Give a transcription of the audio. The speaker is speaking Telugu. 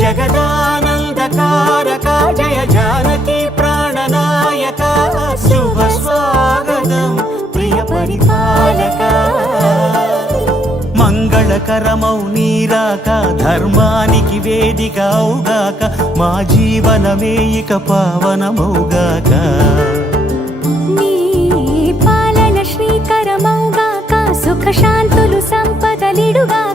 జగదానందకారక జయ జానకి ప్రాణనాయక శుభ స్వాగతం ప్రియ పరిపాలక మంగళకరమౌ నీరాక ధర్మానికి వేదిక అవుగాక మా జీవనమే ఇక పావనమౌగాక నీ పాలన శ్రీకరమౌగాక సుఖ శాంతులు సంపదలిడుగా